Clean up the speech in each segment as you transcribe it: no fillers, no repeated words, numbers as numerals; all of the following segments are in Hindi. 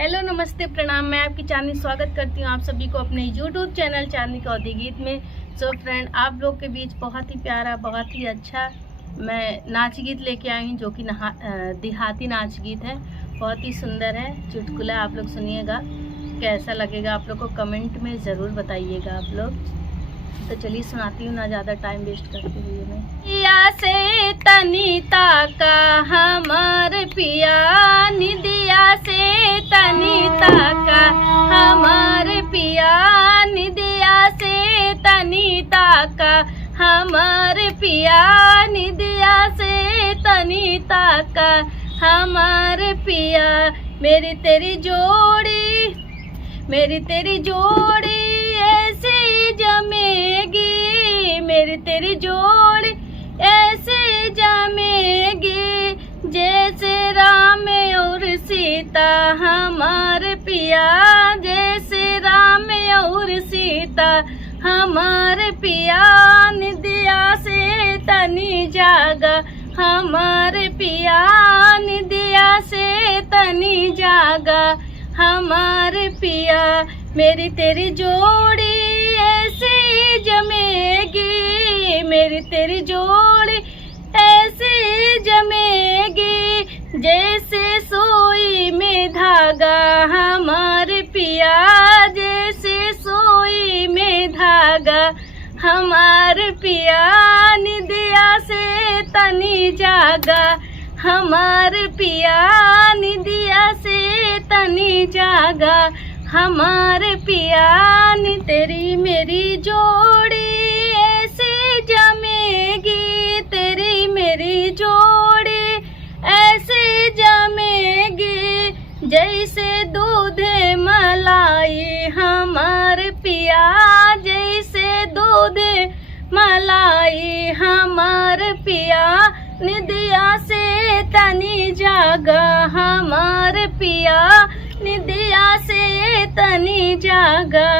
हेलो नमस्ते प्रणाम। मैं आपकी चांदनी स्वागत करती हूँ आप सभी को अपने यूट्यूब चैनल चांदनी कौदी गीत में। सो फ्रेंड, आप लोग के बीच बहुत ही प्यारा, बहुत ही अच्छा मैं नाच गीत लेके आई हूँ, जो कि देहाती नाच गीत है। बहुत ही सुंदर है, चुटकुला। आप लोग सुनिएगा, कैसा लगेगा आप लोग को कमेंट में ज़रूर बताइएगा आप लोग। तो चलिए सुनाती हूँ, ना ज़्यादा टाइम वेस्ट करती हुई मैं। पिया से तनीता का हमार पिया, निदिया से तनीता का हमार पिया, निदिया से तनीता का हमार पिया, निदिया से तनीता का हमार पिया। मेरी तेरी जोड़ी, मेरी तेरी जोड़ी ऐसे जमेगी, मेरी तेरी जोड़ी ऐसे जमेगी, जैसे राम और सीता हमार पिया, जैसे राम और सीता हमार पिया। निदिया से तनी जागा हमार पिया, निदिया से तनी जागा हमार पिया। मेरी तेरी जोड़ी ऐसे जमेगी, मेरी तेरी जोड़ी ऐसे जमेगी, जैसे सोई में धागा हमार पिया, जैसे सोई में धागा हमार पिया। निदिया से तनी जागा हमार पिया, निदिया से तनी जागा हमार पिया। तेरी मेरी जोड़ी ऐसे जमेगी, तेरी मेरी जोड़ी ऐसे जमेगी, जैसे दूध मलाई हमार पिया, जैसे दूध मलाई हमार पिया। निदिया से तनी जागा हमार पिया, निदिया से तनी जागा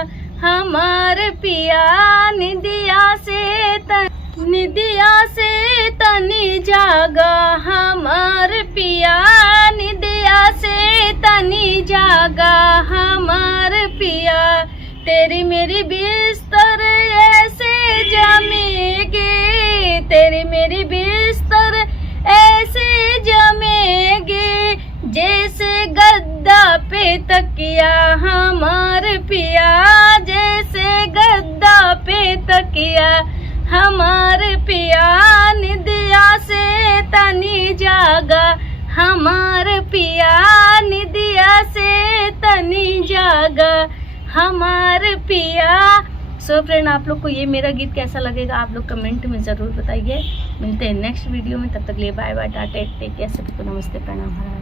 हमार पिया, निदिया से तनी जागा हमार पिया, निदिया से तनी जागा हमार पिया। तेरी मेरी बिस्तर ऐसे जमेगी, तेरी मेरी बिस्तर ऐसे जमेगी, जैसे गद्दा पे तकिया हमार पिया, जैसे गद्दा पे तकिया हमार पिया। निदिया से तनी जागा हमार पिया, निदिया से तनी जागा हमार पिया। सो फ्रेंड, आप लोग को ये मेरा गीत कैसा लगेगा आप लोग कमेंट में ज़रूर बताइए। मिलते हैं नेक्स्ट वीडियो में, तब तक लिए bye bye, tata, take care, सबको नमस्ते प्रणाम।